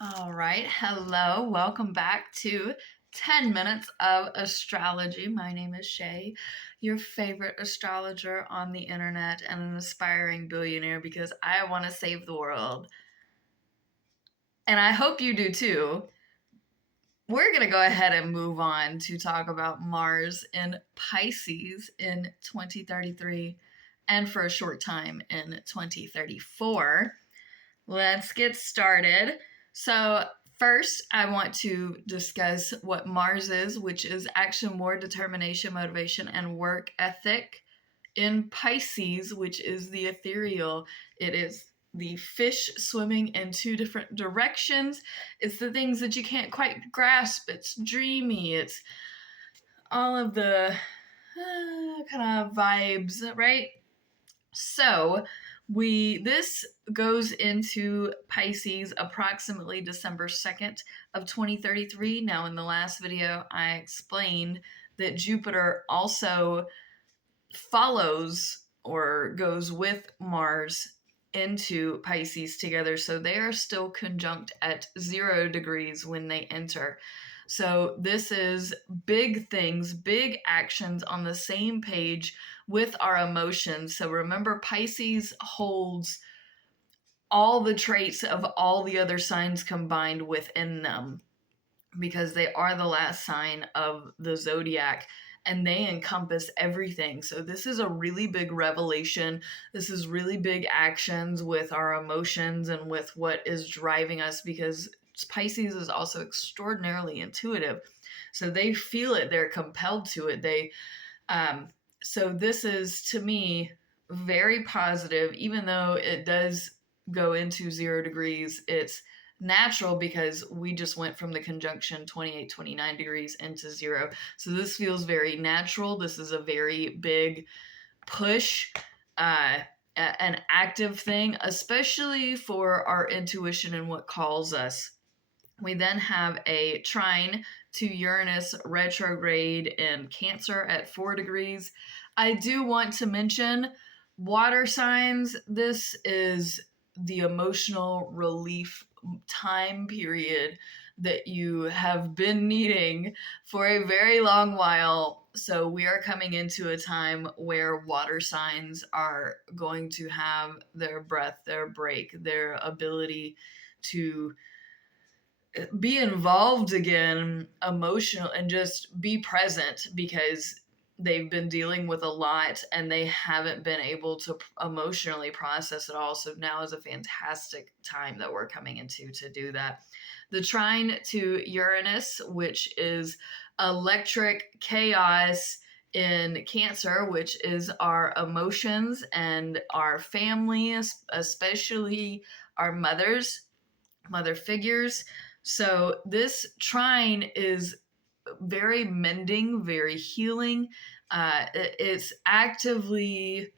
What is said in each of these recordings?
All right. Hello. Welcome back to 10 Minutes of Astrology. My name is Shay, your favorite astrologer on the internet and an aspiring billionaire because I want to save the world. And I hope you do too. We're going to go ahead and move on to talk about Mars in Pisces in 2033 and for a short time in 2034. Let's get started. So, first, I want to discuss what Mars is, which is action, more determination, motivation, and work ethic. In Pisces, which is the ethereal, it is the fish swimming in two different directions. It's the things that you can't quite grasp. It's dreamy. It's all of the kind of vibes, right? So, this goes into Pisces approximately December 2nd of 2033. Now, in the last video, I explained that Jupiter also follows or goes with Mars into Pisces together. So they are still conjunct at 0 degrees when they enter. So this is big things, big actions on the same page with our emotions. So remember, Pisces holds all the traits of all the other signs combined within them because they are the last sign of the zodiac and they encompass everything. So this is a really big revelation. This is really big actions with our emotions and with what is driving us, because Pisces is also extraordinarily intuitive. So they feel it, they're compelled to it. So this is, to me, very positive. Even though it does go into 0 degrees, it's natural because we just went from the conjunction 28, 29 degrees into 0. So this feels very natural. This is a very big push, an active thing, especially for our intuition and what calls us. We then have a trine to Uranus retrograde in Cancer at 4 degrees. I do want to mention water signs. This is the emotional relief time period that you have been needing for a very long while. So, we are coming into a time where water signs are going to have their breath, their break, their ability to be involved again, emotional, and just be present, because they've been dealing with a lot and they haven't been able to emotionally process it all. So now is a fantastic time that we're coming into to do that. The trine to Uranus, which is electric chaos in Cancer, which is our emotions and our family, especially our mother figures. So this trine is very mending, very healing. It's actively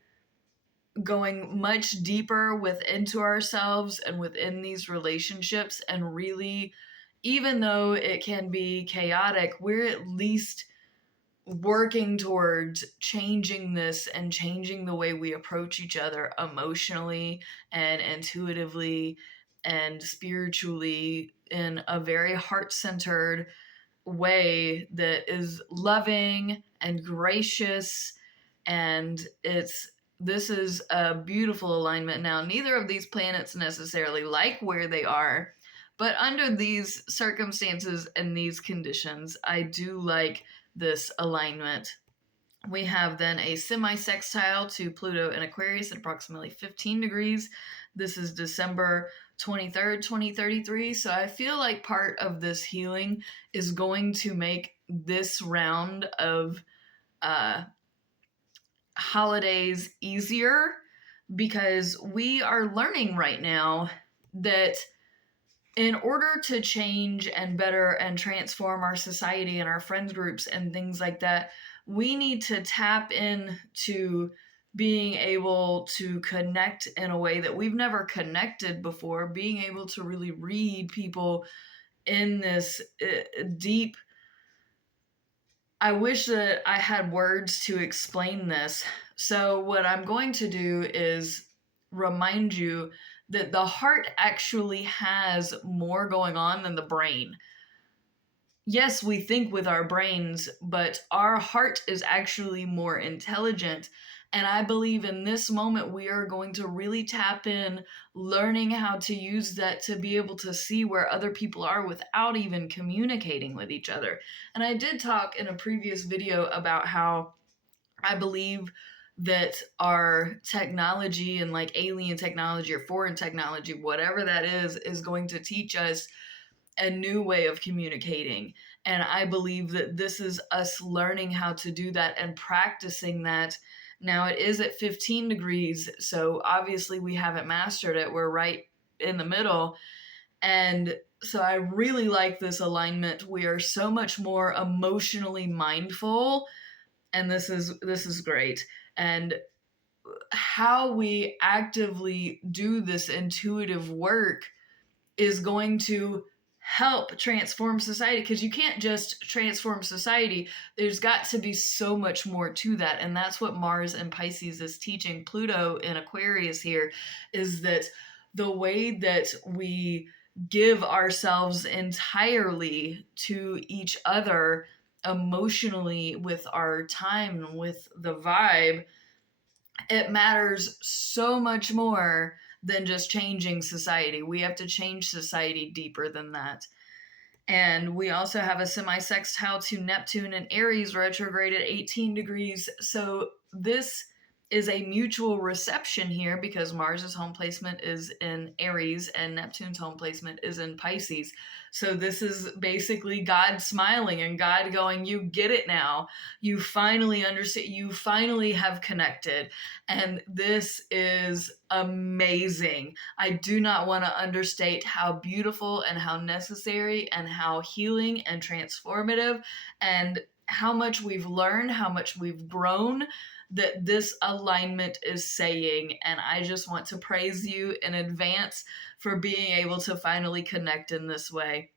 going much deeper into ourselves and within these relationships. And really, even though it can be chaotic, we're at least working towards changing this and changing the way we approach each other emotionally and intuitively and spiritually in a very heart-centered way that is loving and gracious. And this is a beautiful alignment. Now, neither of these planets necessarily like where they are, but under these circumstances and these conditions, I do like this alignment. We have then a semi-sextile to Pluto in Aquarius at approximately 15 degrees. This is December 23rd, 2033. So I feel like part of this healing is going to make this round of holidays easier, because we are learning right now that in order to change and better and transform our society and our friends groups and things like that, we need to tap into being able to connect in a way that we've never connected before, being able to really read people in this deep. I wish that I had words to explain this. So what I'm going to do is remind you that the heart actually has more going on than the brain. Yes, we think with our brains, but our heart is actually more intelligent. And I believe in this moment, we are going to really tap in, learning how to use that to be able to see where other people are without even communicating with each other. And I did talk in a previous video about how I believe that our technology and like alien technology or foreign technology, whatever that is going to teach us a new way of communicating. And I believe that this is us learning how to do that and practicing that. Now it is at 15 degrees, so obviously we haven't mastered it. We're right in the middle. And so I really like this alignment. We are so much more emotionally mindful, and this is great. And how we actively do this intuitive work is going to help transform society, because you can't just transform society. There's got to be so much more to that, and that's what Mars and Pisces is teaching Pluto in Aquarius here, is that the way that we give ourselves entirely to each other emotionally with our time, with the vibe, it matters so much more than just changing society. We have to change society deeper than that. And we also have a semi-sextile to Neptune and Aries retrograde at 18 degrees. So this is a mutual reception here, because Mars's home placement is in Aries and Neptune's home placement is in Pisces. So this is basically God smiling and God going, you get it now. You finally understand. You finally have connected. And this is amazing. I do not want to understate how beautiful and how necessary and how healing and transformative and how much we've learned, how much we've grown, that this alignment is saying. And I just want to praise you in advance for being able to finally connect in this way.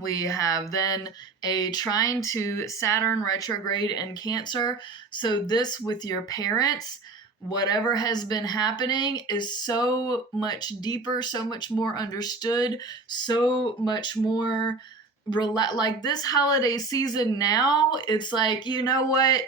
We have then a trine to Saturn retrograde in Cancer. So, this with your parents, whatever has been happening is so much deeper, so much more understood, so much more like this holiday season now. It's like, you know what?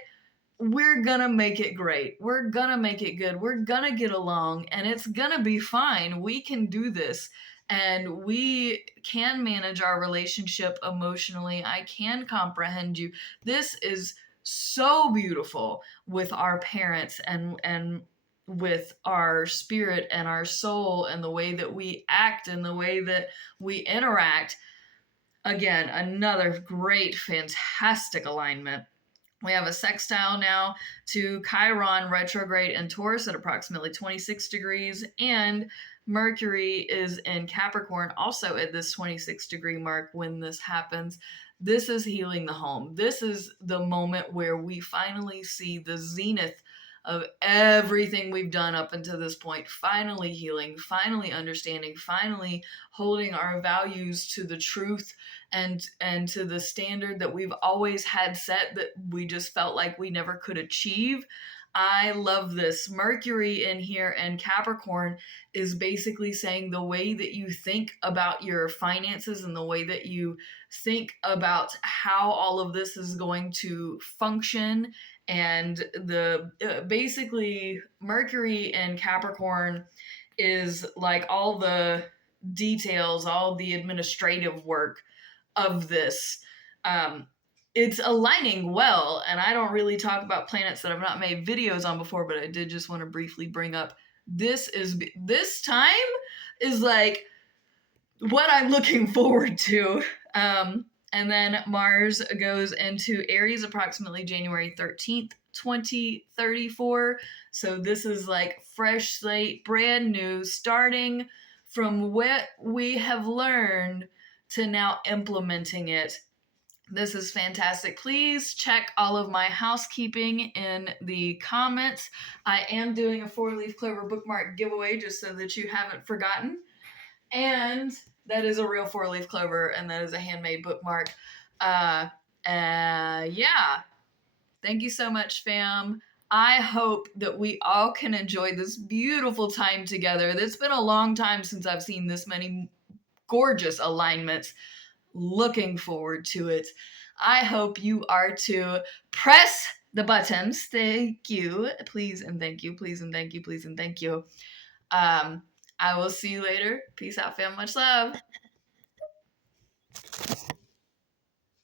We're gonna make it great. We're gonna make it good. We're gonna get along and it's gonna be fine. We can do this and we can manage our relationship emotionally. I can comprehend you. This is so beautiful with our parents and with our spirit and our soul and the way that we act and the way that we interact. Again, another great, fantastic alignment. We have a sextile now to Chiron retrograde in Taurus at approximately 26 degrees, and Mercury is in Capricorn also at this 26-degree mark when this happens. This is healing the home. This is the moment where we finally see the zenith of everything we've done up until this point, finally healing, finally understanding, finally holding our values to the truth and to the standard that we've always had set that we just felt like we never could achieve. I love this. Mercury in here and Capricorn is basically saying the way that you think about your finances and the way that you think about how all of this is going to function. And the basically Mercury and Capricorn is like all the details, all the administrative work of this. It's aligning well, and I don't really talk about planets that I've not made videos on before, but I did just want to briefly bring up this time is like what I'm looking forward to. And then Mars goes into Aries approximately January 13th, 2034. So this is like fresh slate, brand new, starting from what we have learned to now implementing it. This is fantastic. Please check all of my housekeeping in the comments. I am doing a 4-leaf clover bookmark giveaway just so that you haven't forgotten. And that is a real 4-leaf clover, and that is a handmade bookmark. Yeah. Thank you so much, fam. I hope that we all can enjoy this beautiful time together. It's been a long time since I've seen this many gorgeous alignments. Looking forward to it. I hope you are to press the buttons. Thank you. Please and thank you. Please and thank you. Please and thank you. I will see you later. Peace out, fam. Much love.